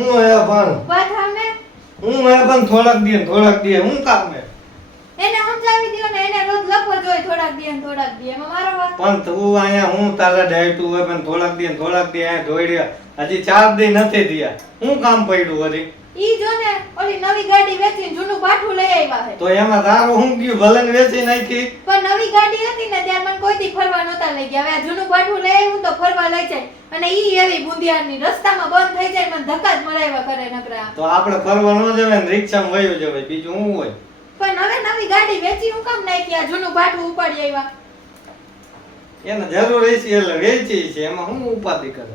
હું હે પણ વાત સામે હું હે પણ થોડાક દે હું કામ હે એને સમજાવી દ્યો ને એને રોજ લખવો જોઈએ થોડાક દે એમાં મારો વાત પણ તું આયા હું તારા ડાયટું હોય પણ થોડાક દે આયા દોડ્યા હજી 4 દી નથી થયા હું કામ પડ્યું હજી ઈ જો ને ઓલી નવી ગાડી વેચીને જૂનું પાઠું લઈ આવ્યા હે તો એમાં તારું હું ગયું ભલે ને વેચી નાખી પણ નવી ગાડી હતી ને ત્યારે મને કોઈ દી ફરવા નહોતા લઈ ગયા હવે આ જૂનું પાઠું લઈ આવ્યું તો ફરવા લઈ જાય અને ઈ એવી બુંદિયાની રસ્તામાં બંધ થઈ જાય મને ધક્કા જ મરાવ્યા કરે નકરા તો આપણે ફરવા ન જવાય ને રિક્ષામાં વયો જવાય બીજું હું હોય પણ હવે નવી ગાડી વેચી હું કામ નાખી આ જૂનું પાઠું ઉપાડી આવ્યા એને જરૂર છે એટલે વેચી છે એમાં હું ઉપાધિ કરે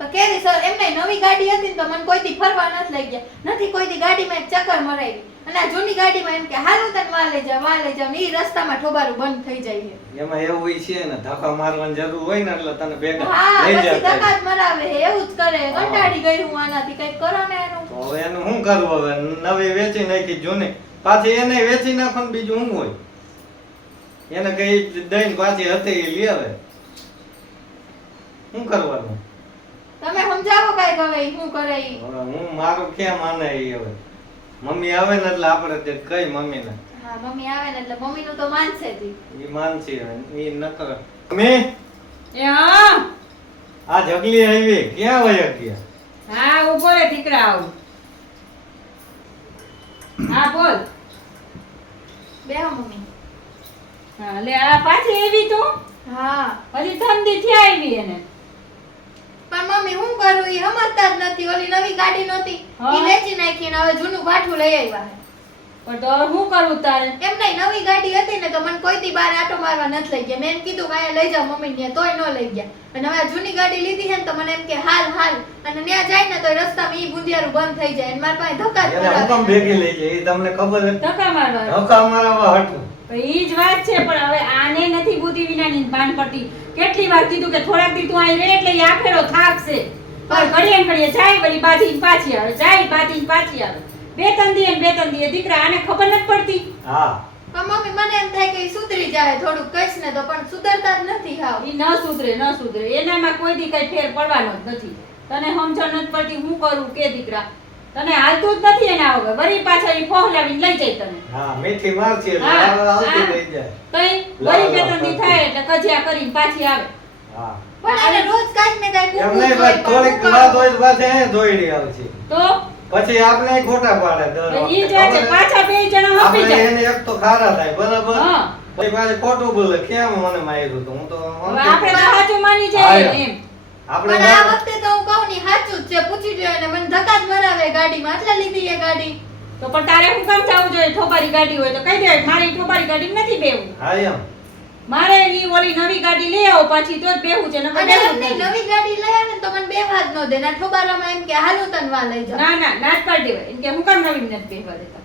તો કેવી સર એમને નવી ગાડી હતી ને તો મને કોઈ દી ફરવા નથી લઈ ગયા નથી કોઈ દી ગાડીમાં એક ચક્કર મરાવી અને આ જૂની ગાડીમાં એમ કે હાલું તને વાં લઈ જાવ ને ઈ રસ્તામાં ઠોબારું બંધ થઈ જાય છે એમાં એવું હોય છે ને ધક્કા મારવાની જરૂર હોય ને એટલે તને ભેગા હા લઈ પછી જતા ધક્કા જ મરાવે છે એવું જ કરે કંટાળી ગઈ હું આનાથી કઈક કરો ને એનું તો હવે એનું શું કરવું હવે નવી વેચી નાખી જૂની પાછી એને વેચી નાખો ને બીજું શું હોય એને કઈ દઈને પાછી હતી એ લે આવે શું કરવાનું તમે સમજાવો કાઈ હવે ઈ શું કરે ઈ હવે હું મારું ક્યાં માને ઈ હવે મમ્મી આવે ને એટલે આપણે તે કઈ મમ્મીને હા મમ્મી આવે ને એટલે મમ્મીનું તો માનશે જ ઈ. ઈ માનસી ઈ નકર મમ્મી એ હા આ જગલી આવી ક્યાં વયા ગયા હા ઉભો રે દીકરા આવું હા બોલ બેહો મમ્મી હા લે આ પાછી આવી તું હા હજી ઠંડી થી આવી એને પણ મમ્મી હું કરું ઈ સમજતા જ નથી ઓલી નવી ગાડી નહોતી હા. ઈ વેચી નાખી ને હવે જૂનું પાઠું લઈ આવ્યા છે પણ તો હવે શું કરું તારે એમ નહીં નવી ગાડી હતી ને તો મને કોઈ દી બાર આટો મારવા નથી લઈ ગયા મેં એમ કીધું કે અહીંયા લઈ જાવ મમ્મી ને તોય ન લઈ ગયા અને હવે આ જૂની ગાડી લીધી છે ને તો મને એમ કે હાલ અને ત્યાં જાય ને તો રસ્તામાં ઈ બુંદિયારું બંધ થઈ જાય અને મારા પાસે ધક્કા જ એને હુકમ ભેગી લઈ જાય એ તમને ખબર છે ધક્કા મારવા ધક્કા મારવા હટું ઈ જ વાત છે પણ હવે આને નથી બુદ્ધિ વિનાની ભાન પડતી કેટલી વાર કીધું કે થોડાક દી તું અહીં રહે એટલે ઈ આખેરો થાકશે પણ ઘડીએ ને ઘડીએ જાય વળી બાજી પાછી આવે જાય બાજી પાછી આવે બે ત્રણ દીએ દીકરા આને ખબર નથી પડતી હા પણ મમ્મી મને એમ થાય કે ઈ સુધરી જાય થોડુંક કહીશ ને તો પણ સુધરતા જ નથી હાવ ઈ ન સુધરે એનામાં કોઈ દી કઈ ફેર પડવાનો જ નથી તને સમજણ નથી પડતી હું કરું કે દીકરા તને હાલતું જ નથી એના વગર વળી પાછા ઈ ફોહલાવીને લઈ જાય તને હા મીઠી મારતી એટલે હા, આવતી હા. લઈ જાય કઈ વળી બે ત્રણ દી થાય એટલે કજિયા કરીને પાછી આવે હા પણ એને રોજ કાંઈક ને કાંઈક એમ ઊભું નહીં હોય, બસ થોડીક પણ વાત હોય તો પાછી અહીંયા દોયડી આવશે તો પછી આપણે ખોટા પાડે દર ઈ જ વખતે. વાત છે પાછા બે જણા હપી આપણે જાય એને એક તો ખારા થાય બરાબર હા. પછી પાછું ખોટું બોલે કેમ મને માર્યું તું હું તો હવે આપણે તો સાચું માની હા, જઈએ એમ આપણે પણ આ વખતે તો હું કહું ની સાચું જ છે પૂછી જોયો ને મને ધક્કા જ મરાવે ગાડીમાં એટલે લીધી એ ગાડી તો પણ તારે હું કામ જવું જોઈએ ઠોપારી ગાડી હોય તો કહી દે મારી ઠોપારી ગાડી નથી બેવું હા એમ મારે ઈ ઓલી નવી ગાડી લઈ આવો પાછી તો જ બેહું છે નકર અને બેહું જ એમને નથી. નવી ગાડી લઈ આવે ને તો મને બેહવા જ ન દે ના ઠોબારામાં એમ કે હાલું તને વાં લઈ જાવ ના નાચ પાડી દેવાય એમ કે હું કામ નવી નથી બેહવા દેતા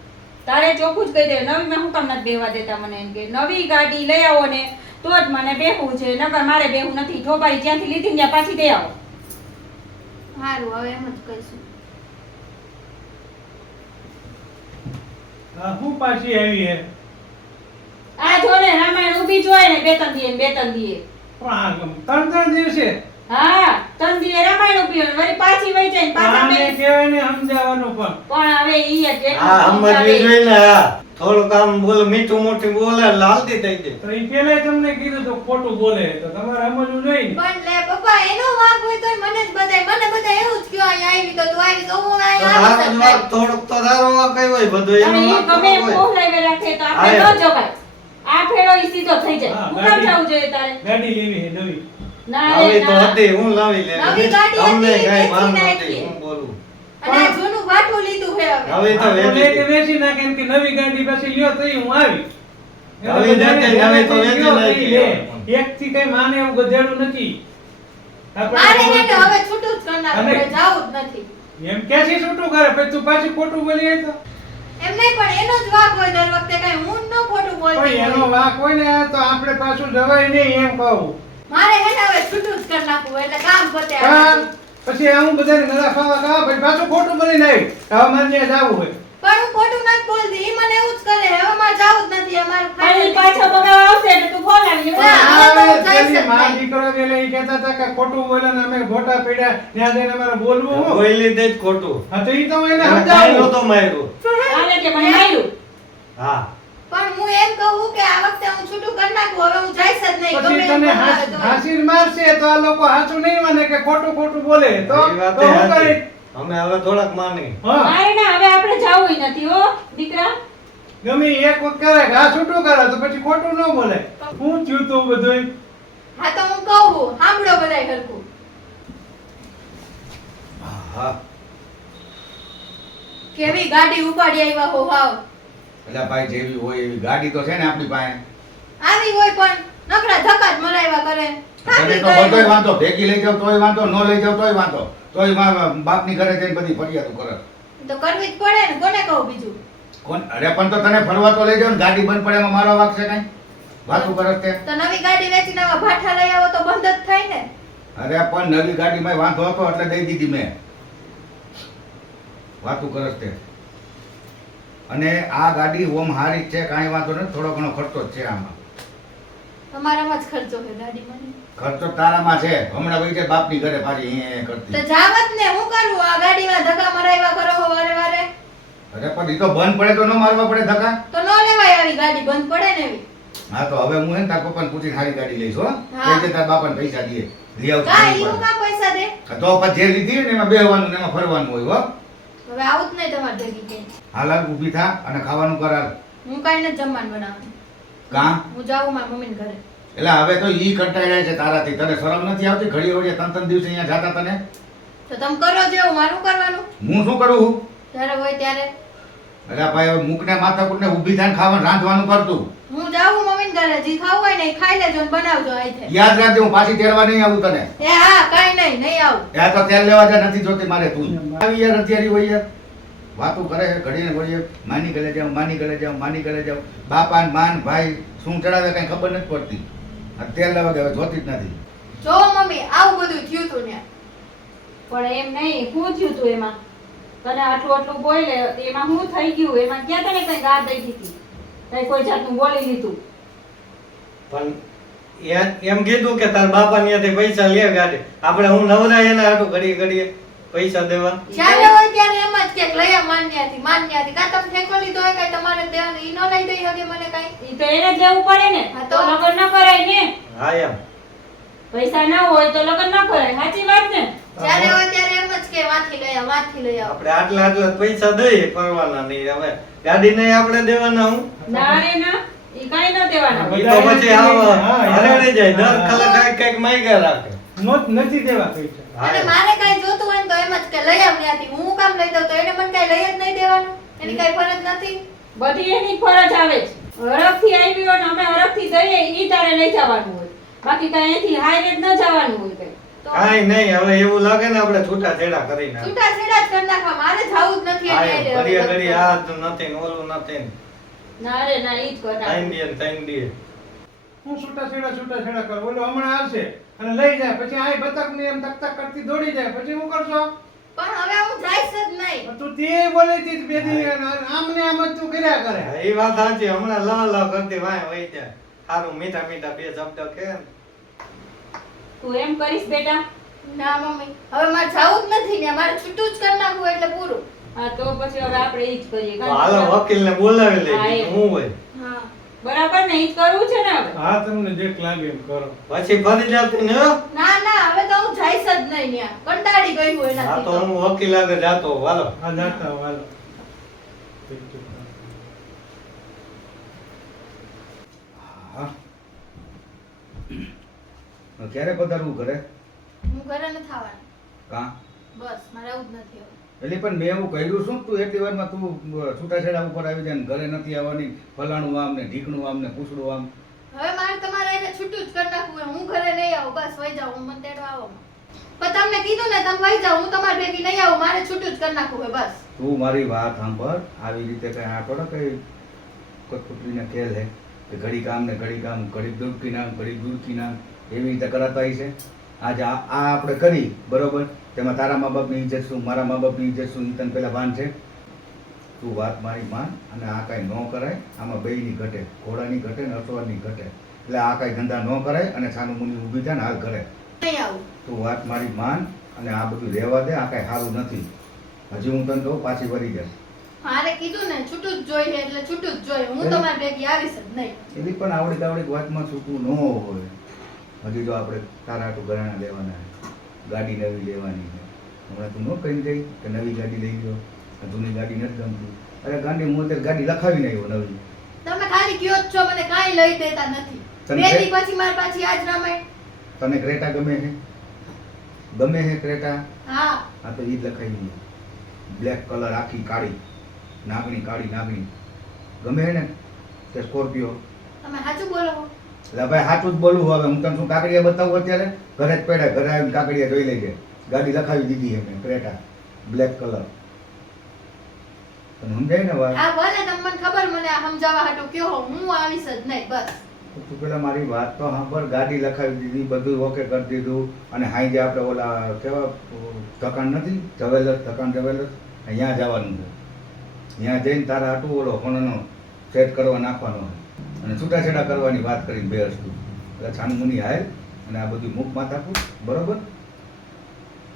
તારે ચોખ્ખું જ કહી દે નવી માં હું કામ નથી બેહવા દેતા મને એમ કે નવી ગાડી લઈ આવો ને તો જ મને બેહવું છે નકર મારે બેહવું નથી ઠોપારી જ્યાંથી લીધી ને ત્યાં પાછી દે આવો સારું હવે એમ જ કહીશું હા હું પાછી આવી હે આ જો ને રામાયણ ઊભી જોય ને બે ત્રણ દીએ પણ આ ત્રણ દિવસે હા ત્રણ દીએ રામાયણ ઊભી હોય વળી પાછી વઈ જાય ને પાછા આને બે કહેવાય ને સમજાવવાનું પણ પણ હવે ઈ જ એટલું હા સમજવી સમજાવે. જોઈએ ને હા થોડું કામ બોલ મીઠું મોટી બોલે લાલતી થઈ જાય તો એ પેલા તમને કીધું તો ખોટું બોલે તો તમારે સમજવું જોઈએ ને પણ લે પપ્પા એનો વાંક હોય તોય મને જ બધા એવું જ કયો અહીંયા આવી તો તું આવી તો હું તો અહીંયા તારો આવી જવાબ થોડુંક તો તારો વાંક કઈ હોય બધું અને એનો ઈ વાંક ગમે થોડો હોય. પોહલાવી રાખે તો હા, આપણે એમ. ન જવાય આ ફેરો ઈ સીધો થઈ જાય હા, હું કામ ગાડી- જવું જોઈએ તારે ગાડી લેવી હે નવી ના આવી રે તો ના હતી હું લાવી લે નવી ગાડી તમને હતી, કઈ વેચી માન નાખી. નથી હું બોલું અને આ જૂનું વાઠું લીધું છે હવે હવે તો આ તો લે કે વેચી વેચી નાખે ને કે નવી ગાડી પાછી લ્યો તો હું આવી નવી નથી, નવી તો વેચી લ્યો તો નાખી. ઈ લે. એકથી કઈ માને એવું ગધેડું નથી મારે આપણે હેને હવે છૂટું જ કરનારું અને- હવે જાવું જ નથી એમ ક્યાંથી છૂટું કરે પછી તું પાછી ખોટું બોલી જાય તો એમ નહીં પણ એનો જ વાંક હોય દર વખતે કઈ હું ન ખોટું બોલતી પણ એનો હોય. વાંક હોય ને તો આપણે પાછું જવાય નહીં એમ કહું મારે હેને હવે છૂટું જ કરી નાખવું એટલે કામ પતે હા, પછી હું બધાને નરા ફાવા કહા ભાઈ પાછું ખોટું બોલીને આવી હવે મારે ત્યાં જાવું હોય પણ હું ખોટું નથી બોલતી ઈ મને એવું જ કરે હવે મારે જાવું જ નથી અમારે પણ ઈ પાછો બગાવ આવશે એટલે તું ફોન આવી ના. આ હવે તો હું જઈશ જ પેલી માં નહીં. દીકરો ગયેલા ઈ કહેતા હતા કે ખોટું બોલ્યા ને અમે ખોટા પડ્યા ત્યાં જઈને અમારે બોલવું હું બોલી દે જ ખોટું હા તો ઈ તો એને એને કાંઈ સમજાવું નહોતો માર્યો. હાલે કે મને માર્યું હા પણ હું એમ કહું કે આ વખતે હું છૂટું કરી નાખું હવે હું જઈશ જ નહીં પછી ગમે તને એમ બોલાવે તોય. હાંસી મારશે તો આ લોકો હાચું નહીં માને કે ખોટું ખોટું બોલે તો એ વાત તો હું સાચી. કરીશ? અમે હવે થોડાક માની હા મારે ના હવે આપણે જાવું નથી હો દીકરા ગમે ઈ એક વખત કરે કે આ છૂટું કરે તો પછી ખોટું ન બોલે હું થયું તું બધુંય હા તો હું કહું સાંભળો બધાય હરખું હા કેવી ગાડી ઉપાડી આવ્યા હો વાવ એટલે ભાઈ જેવી હોય એવી ગાડી તો છે ને આપણી પાસે આવી હોય પણ નકરા ધક્કા જ મરાવ્યા કરે તને તો બધોય વાંધો ભેગી લઈ જાવ તોય વાંધો ન લઈ જાવ તોય વાંધો તોય બાપની ઘરે જઈને બધી ફરિયાદો કરે તો કરવી જ પડે ને કોને કહું બીજું કોણ અરે પણ તો તને ફરવા તો લઈ જાવ ને ગાડી બંધ પડે એમાં મારો વાક છે કઈ વાતું કરસ તે તો નવી ગાડી વેચીને આવા ભાઠા લઈ આવો તો બંધ જ થાય ને અરે પણ નવી ગાડીમાં વાંધો હતો એટલે દઈ દીધી મેં વાતું કરસ તે અને આ ગાડી ઓમ હારી જ છે કાંઈ વાંધો નથી થોડો ઘણો ખર્ચો જ છે આમાં તમારામાં જ ખર્ચો છે ગાડી મને ખર્ચો તારામાં છે હમણાં વહી જાય બાપની ઘરે પાછી એ તો કરતી જાવત ને હું કરું આ ગાડીમાં ધક્કા મરાવ્યા કરો હો વારે વારે અરે પણ ઈ તો બંધ પડે તો ન મારવા પડે ધક્કા તો ન લેવાય આવી ગાડી બંધ પડે ને એવી હા તો હવે હું હે ને તાર પપ્પાને પૂછીને સારી ગાડી લઈશ હો હા. કઈ દે તાર બાપાને પૈસા દે લઈ આવજો કા ઘણી ઈ હું વાર. કા પૈસા દે તો પછી જે લીધી હોય ને એમાં બેહવાનું ને એમાં ફરવાનું હોય હો હવે આવું જ નહીં તમારે ભેગી કે હાલ હાલ ઊભી થા અને ખાવાનું કર હાલ હું કાઈ નથી જમવાનું બનાવવાનું કાં હું જાઉં મારા મમ્મીને ઘરે એટલે હવે તો ઈ કંટાળ્યા છે તારાથી તને શરમ નથી આવતી ઘડી ઘડીએ ત્રણ ત્રણ દિવસે અહીંયા જાતા તને તો તમે કરો જેવું મારું કરવાનું હું શું કરું છું જ્યારે હોય ત્યારે એટલે ભાઈ હવે મૂકને માથાકૂટને ઊભી થઈને ખાવાનું રાંધવાનું કરતું હું જાઉં મમ્મીને ઘરે જી ખાવું હોય ને ઈ ખાઈ લેજો ને બનાવજો આઈથે યાદ રાખજે હું પાછી તેડવા નહીં આવું તને એ હા કાઈ નહીં આવું ત્યાં તો તેલ લેવા જા નથી જોતી મારે તું આવી યાર અત્યારે હોય યાર વાતું કરે છે ઘડીને ઘડીએ માની ગલે જાઉં માની ગલે જાઉં માની ગલે જાઉં બાપા ને માન ભાઈ શું ચડાવે કઈ ખબર નથી પડતી આ તેલ લેવા ગયા જોતી જ નથી જો મમ્મી આવું બધું થયું તું ને પણ એમ નહીં શું થયું તું એમાં તને આટલું આટલું બોલે એમાં શું થઈ ગયું એમાં ક્યાં તને કઈ ગાળ દઈ દીધી કઈ કોઈ જાતનું બોલી લીધું પણ એમ કીધું કે તાર બાપા ત્યાંથી પૈસા લે ગાડી આપણે હું નવરા એના હાટુ ઘડીએ ઘડીએ પૈસા દેવા જ્યારે હોય ત્યારે એમ જ કે લઈ આવ માન્યાથી કા તમે ઠેકો લીધો હોય કઈ તમારે દેવાનું ઈ નો લઈ દઈ હગે મને કઈ ઈ તો એને જ દેવું પડે ને હા તો તો. લગ્ન ન કરાય ને હા એમ પૈસા ના હોય તો લગ્ન ન કરાય સાચી વાત ને જ્યારે હોય ત્યારે એમ જ કે વાંથી લઈ આવ આપણે આટલા આટલા પૈસા દઈએ ફરવાના નહીં હવે ગાડી નહીં આપણે દેવાના હું ના રે ના ઈ કાઈ ન દેવાના ઈ તો પછી આવો હા, હરેડે જાય દર હા. કલાક કઈક માગ્યા રાખે નથી દેવા પૈસા હા અને એમ. મારે કઈ જોતું હોય ને તો એમ જ કે લઈ આવ ત્યાંથી હું કામ લઈ દઉં તો એને મને કઈ લઈ જ નહીં દેવાનું એની કઈ ફરજ નથી બધી એની ફરજ આવે છે હરખથી આવી હોય ને અમે હરખથી દઈએ ઈ તારે લઈ જવાનું હોય બાકી કઈ અહીંથી હાઈરે જ ન જવાનું હોય કઈ તો કાંઈ નહીં હવે એવું લાગે ને આપણે છૂટા છેડા કરી નાખીએ. છૂટા છેડા જ કરી નાખવા મારે જાવું જ નથી હા એને એમ. એટલે ઘડીએ હવે ઘડીએ આ જ નથી ને ઓલું નથી ને. ના રે ના ઈ જ કર ત્રણ દીએ ને ત્રણ દીએ. હું છૂટા છેડા કરું ઓલો હમણાં આવશે અને લઈ જાય પછી આ બતક ને એમ તક તક કરતી દોડી જાય પછી હું કરશો પણ હવે હું જઈશ જ નહીં તું તે બોલે છે બે દી આમ ને આમ જ તું કર્યા કરે હા, એ વાત સાચી હમણાં લ કરતી વાય વહી જાય સારું મીઠા મીઠા બે શબ્દ કે ને. તું એમ કરીશ બેટા ના મમ્મી હવે મારે જાવું જ નથી ને મારે છૂટું જ કરી નાખવું એટલે પૂરું હા તો પછી હવે આપણે ઈ જ કરીએ તો હાલો વકીલને બોલાવી હા, લઈએ એમ. હું હોય હા બરાબર ને ઈ જ કરવું છે ને હવે હા તમને જે લાગે એમ કરો પછી ફરી જાતી ને હો. ના ના હવે તો હું જઈશ જ નહીં ત્યાં કંટાળી ગઈ હું હા એનાથી તો તો. હું વકીલ આગળ જાતો હોઉં. હાલો હા જાતા હાલો હા ક્યારે પધારવું ઘરે હું ઘરે નથી આવવાની કાં બસ મારે આવું જ નથી હવે. એટલે પણ મેં એવું કહ્યું શું તું એટલી વારમાં તું છૂટાછેડા ઉપર આવી જાય ને ઘરે નથી આવવાની ફલાણું આમ ને ઢીકણું આમ ને પૂછડું આમ હવે મારે તમારે એને છૂટું જ કરી નાખવું હું ઘરે નહીં આવું બસ વહી જાઉં હું મને તેડવા આવો પણ તમને કીધું ને તમે વહી જાઓ હું તમારી ભેગી નહીં આવું મારે છૂટું જ કરી નાખવું હોય બસ તું મારી વાત સાંભળ આવી રીતે કઈ આ થોડો કઈ કઠપુતળીને ખેલ હે કે ઘડી કામ ને ઘડી કામ ઘડી દુડકી નામ ઘડી દુડકી નામ એવી રીતે કરાતા હોય છે આજે આ આપણે કરી બરોબર તેમાં તારા મા બાપની ઇજ્જત શું મારા મા બાપની ઇજ્જત શું ઈ તને પેલા ભાન છે તું વાત મારી માન અને આ કાંઈ ન કરાય. આમાં બેયની ઘટે, ઘોડાની ઘટે ને અસવારની ઘટે. એટલે આ કાંઈ ધંધા ન કરાય અને છાનું મુની ઊભી થાય ને હાલ ઘરે. નહીં આવું. તું વાત મારી માન અને આ બધું રહેવા દે. આ કાંઈ સારું નથી. હજી હું તને કહું પાછી વળી જશે. મારે કીધું ને છૂટું જ જોઈએ એટલે છૂટું જ જોઈએ. હું તમારી ભેગી આવીશ જ નહીં. એની પણ આવડી આવડી વાતમાં છૂટું ન હોય. હજી તો આપણે તારા હાટું ઘરેણાં લેવાના, ગાડી નવી લેવાની છે. હમણાં તું ન કહી જઈ કે નવી ગાડી લઈ ગયો, જૂની ગાડી નથી ગમતી. અરે ગાડી હું અત્યારે ગાડી લખાવીને આવ્યો નવી. તમે ખાલી કયો જ છો, મને કાંઈ લઈ દેતા નથી. તને બે દી પછી મારી પાછી આજ રામાયણ. તને ક્રેટા ગમે છે? ગમે છે ક્રેટા? હા આ તો ઈ જ લખાવી. બ્લેક કલર આખી કાળી, નાગણી કાળી નાગણી. ગમે છે ને? કે સ્કોર્પિયો? તમે સાચું બોલો છો? એટલે ભાઈ સાચું જ બોલું. હવે હું તને શું કાકડીયા બતાવું અત્યારે? ઘરે જ પડ્યા, ઘરે આવીને કાકડીયા જોઈ લેજે. ગાડી લખાવી દીધી છે મેં, ક્રેટા બ્લેક કલર. તને સમજાય ને વાત? હા ભલે તમને મને ખબર, મને આ સમજાવવા હાટું કયો હો, હું આવીશ જ નહીં બસ. તું પેલા મારી વાત તો સાંભળ. ગાડી લખાવી દીધી, બધું ઓકે કરી દીધું. અને હાઈ જે આપણે ઓલા કેવા ધકાન નથી, જવેલર્સ, ધકાન જવેલર્સ, અહીંયા જવાનું છે. ત્યાં જઈને તારા હાટું ઓલો હોણનો સેટ કરવા નાખવાનો છે. અને છૂટાછેડા કરવાની વાત કરીને બે હસ્તું. એટલે છાનું મુની હાલ અને આ બધું મુખ માથાકું બરોબર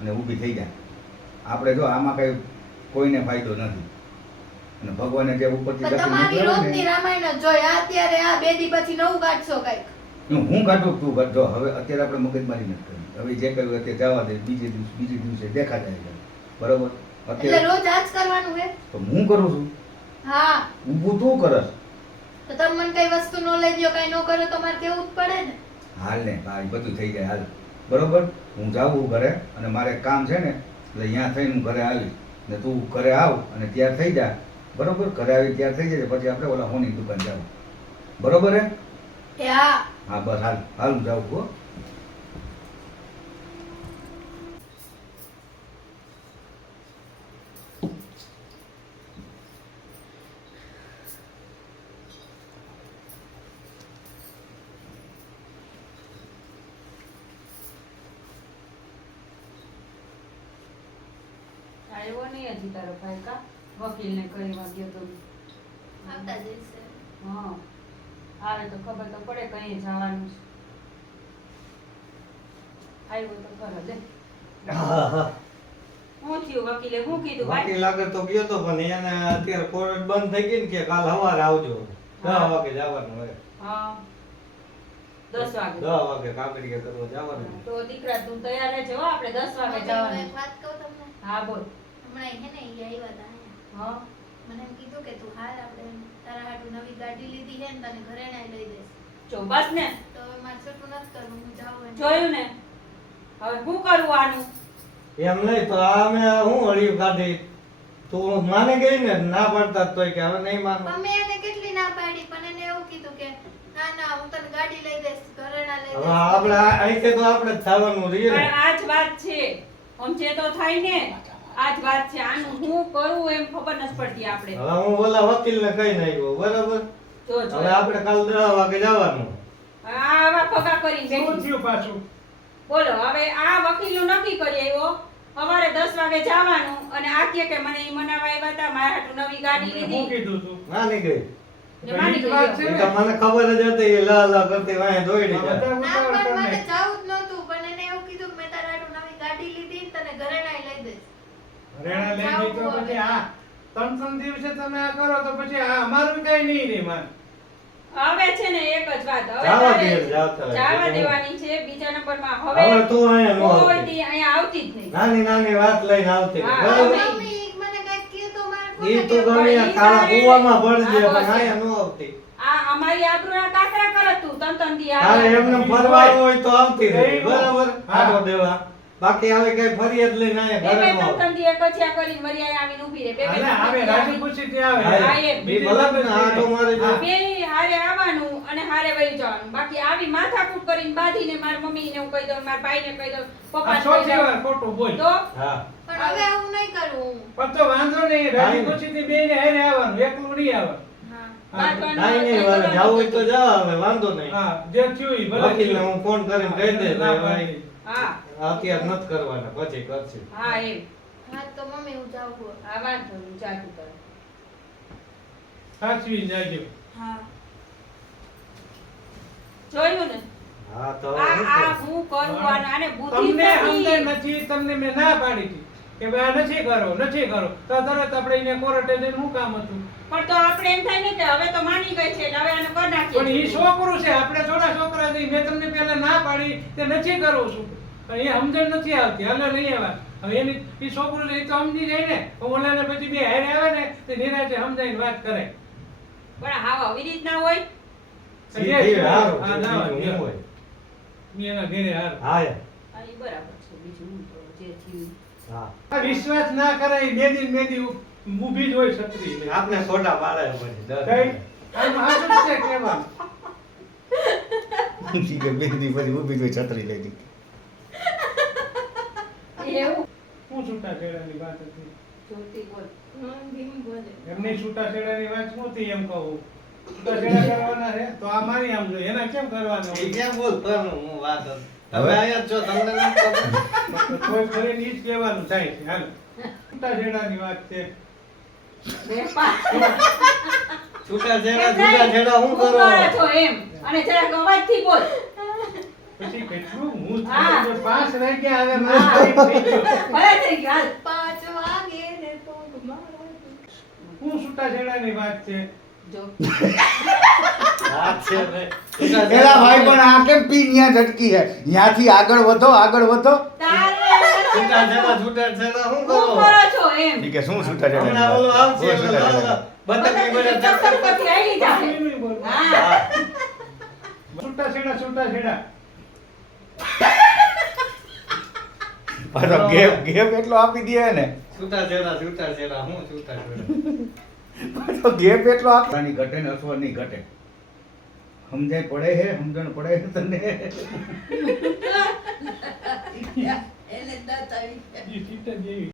અને ઊભી થઈ જાય. આપણે જો આમાં કઈ કોઈને ફાયદો નથી. અને ભગવાને જે ઉપરથી પણ તમારી રોજની રામાયણ જ જોઈએ. અત્યારે આ બે દી પછી નવું કાઢશો કઈક. હું કાઢું તું કાઢજો. હવે અત્યારે આપણે મગજમારી નથી કરવી. હવે જે કહ્યું અત્યારે જવા દે. બીજે દિવસે દેખા જાય બરોબર. એટલે અત્યારે રોજ આજ કરવાનું હે? તો હું કરું છું. હા ઊભું તું કરસ. તો તમે મને કઈ વસ્તુ નો લઈ દો, કઈ નો કરો, તમારે કેવું જ પડે ને. હાલ ને ભાઈ બધું થઈ જાય હાલ બરોબર. હું જાઉં ઘરે અને મારે કામ છે ને એટલે અહીંયા થઈને હું ઘરે આવીશ ને તું ઘરે આવ અને તૈયાર થઈ જા બરોબર. ઘરે આવી તૈયાર થઈ જાય પછી આપણે ઓલા હોની દુકાન જાવ બરોબર હે? એ હા હા બસ હાલ હાલ હું જાઉં હો. આવ્યો નહીં હજી તારો ભાઈ કા? વકીલને કરી વાગ્યો તો. આવતા જઈશે. હા આવે તો ખબર તો પડે કઈ જવાનું છે. આવ્યો તો ખરો લે. હા હા શું થયું વકીલે શું કીધું ભાઈ? બાકી લાગે તો ગયો તો પણ એને અત્યારે કોર્ટ બંધ થઈ ગઈ ને કે કાલ સવારે આવજો. 10 વાગે જવાનું હોય. હા 10 વાગે. 10 વાગે કાકડીયા કરવા જવાનું. તો દીકરા તું તૈયાર રહેજો હો, આપણે 10 વાગે હું જવાનું. એક વાત કહું તમને. હા બોલ. હમણાં હે ને ઈ આવ્યા હતા અહીંયા. હા મને એમ કીધું કે તું હાલ આપણે તારા હાટુ નવી ગાડી લીધી છે ને તને ઘરે ના લઈ દઈશ. જો બસ ને, તો હવે મારે છૂટું નથી કરવું, હું જાઉં એમ. જોયું ને. હવે શું કરવું આનું? એમ નહીં તો અમે હું હળિયું કાઢી. તું માની ગઈ ને? ના પાડતા તોય કે હવે નહીં માનું. પણ મેં એને કેટલી ના પાડી, પણ એને એવું કીધું કે ના ના હું તને ગાડી લઈ દઈશ, ઘરે ના લઈ હવે દઈશ. આપણે અહીંથી તો આપણે જ થવાનું રહીએ ને. પણ આ જ વાત છે. સમજે તો થાય ને. આ જ વાત છે. આનું શું કરવું એમ ખબર નથી પડતી આપણે. હવે હું ઓલા વકીલને કહીને આવ્યો બરાબર. જો જો હવે આપણે કાલ 10 વાગે જવાનું. આવા પગા કરીને શું બેઠી. થયું પાછું? બોલો હવે આ વકીલનું નક્કી કરી આવ્યો. સવારે 10 વાગે જવાનું અને આ કે મને ઈ મનાવા આવ્યા હતા, મારા હાટુ નવી ગાડી શું લીધી. કીધું તું? માની ગઈ. ને માની ઈ જ વાત ગઈ. છે. એ તો મને ખબર જ હતી એ લા લા કરતી વાંહે દોડી જાય. બધા ના ઉતાવળ પણ મને કરને. જાવું જ નહોતું, પણ એને એવું કીધું કે મેં તારા હાટુ નવી ગાડી લીધી, તને ઘરે ના લઈ દઈશ. રેણા લઈ ગઈ તો પછી આ ત્રણ દિવસે તમે આ કરો તો પછી આ અમારું કઈ નહીં રે માન. હવે છે ને એક જ વાત. હવે જાવા તારે દે, જાતા રહે. જાવા દેવાની છે. બીજા નંબરમાં હવે હવે તું અહીંયા નો કોઈ આવતી. દી અહીંયા આવતી જ નહીં. નાની નાની વાત લઈને આવતી હા, બરાબર. હવે- મમ્મી મને કાંઈક કીધું તો મારે ઈ કોને તું કહેવું? ગમે ત્યાં કાળા કૂવામાં પડજે હા, પણ બસ. અહીંયા નો આવતી. આ અમારી આબરૂના કાકરા કરે તું તન દી તારે એમને ફરવા હોય તો આવતી રહે કઈ નો. બરાબર. હા. આટો દેવા બાકી આવે કઈ ફરિયાદ લઈને અહીંયા ઘરે નો આવે. તન દી કચિયા કરીને વરી અહીંયા આવીને ઊભી રહે. બે અને આવે રાજી ખુશીથી આવે. હા, એમ. ઈ ભલે ને આટો મારી હા. જાય. બે હારે આવવાનું અને હારે વહી જવાનું. બાકી આવી માથાકૂટ કરીને બાંધીને મારી મમ્મીને હું કહી દઉં, મારા ભાઈને કહી દઉં, આ પપ્પાને કહી ચોથી દઉં. વાર ખોટું બોલ. તો હા પણ હવે આવું નહીં કરું. પણ તો વાંધો નહીં, રાજી ખુશીથી બેયને હારે આવવાનું, એકલું નહીં આવવાનું. હા. બાંધવાનું કાંઈ નહીં હવે જાવું હોય તો જા હવે વાંધો નહીં. હા, જે થયું ઈ ભલે વકીલને થયું. હું ફોન કરીને કહી દે ના ભાઈ પાડી. હા અત્યારે નથી કરવાના પછી કરશે. હા એમ. હા તો મમ્મી હું જાઉં છું. આ વાંધો નહીં, ચાલુ કરો. સાચવી જાજો. હા જોયું ને હા તો આ હવે આ શું હું કરું આને બુદ્ધિ તમને સમજાય નથી નથી, તમને મેં ના પાડી હતી કે ભાઈ આ નથી કરો, નથી કરો, તો તરત આપણે એને કોર્ટે જઈને શું કામ હતું? પણ તો આપણે એમ થાય ને કે હવે તો માની ગઈ છે એટલે હવે આને કરી નાખીએ પણ ઈ છોકરું છે, આપણે થોડા છોકરા છીએ. મેં તમને પહેલા ના પાડી તે નથી કરવું છું, પણ એ સમજણ નથી આવતી. હાલો લઈ આવ્યા. હવે એની ઈ છોકરું છે, ઈ તો સમજી જાય ને. ઓલાને પછી બે હારે આવે ને તે નિરાંતે સમજાઈને વાત કરે. પણ હા આવી રીતના હોય સીધી હારું, હા, બીજું ના, શું હોય? ઈ એના ઘરે હાર. હા યાર. હા, ઈ બરાબર છે બીજું હું તો જે થયું હા આ વિશ્વાસ ના કરાય. મેદી ઊભી જ હોય છત્રી. આપણે ખોટા પાડે પછી દર કઈ? આમ હાચું જ છે કહેવાનું. ઠીક છે, બે દી પછી ઊભી ગઈ છત્રી લઈ દીધી. એવું શું છૂટાછેડાની વાત હતી? જોતી બોલ ધીમું બોલે. એમની છૂટાછેડાની વાત શું હતી એમ કહું? છૂટાછેડા કરવાના છે તો આ મારી આમ જોઈએ. એના કેમ કરવાના એ હોય? કેમ બોલ પરનું હું વાત હતી. તમે આયા જ છો, તમને નથી ખબર? કોઈ ફરીને ઈ જ કહેવાનું થાય છે. હાલ, છૂટાછેડાની વાત છે. વેપાર છૂટાછેડા છૂટાછેડા હું કરો? છો એમ અને જરાક અવાજથી બોલ પછી કેટલું હું હા. થયું? 5 રહી ગયા, હવે હા. મારે થઈ ગયો. ભલે થઈ ગયું હાલ 5 વાગે ને પગ મારો. શું છૂટાછેડાની વાત છે? જો વાત છે ભાઈ. એલા ભાઈ પણ આ કેમ પી ન્યા ઝટકી હે? ન્યાથી આગળ વધો, આગળ વધો. છૂટાછેડા છૂટાછેડા હું કરો? શું કરો છો એમ ઠીક છે, શું છૂટાછેડા? હમણાં ઓલો આવશે શું છૂટાછેડા? બતકની બધા ચક્કર ચક્કર પરથી આવી જાશે. એનું બોલ. હા હા. છૂટાછેડા. પાછો ગેપ એટલો આપી દે ને. છૂટાછેડા છૂટાછેડા હું છૂટાછેડા પાછો ગેપ એટલો આપવાની ઘટે ને અસવરની ઘટે. સમજાય પડે હે, સમજણ પડે હે તને? એને દાંત આવી ગયા. ઈ ચીટા જેવી.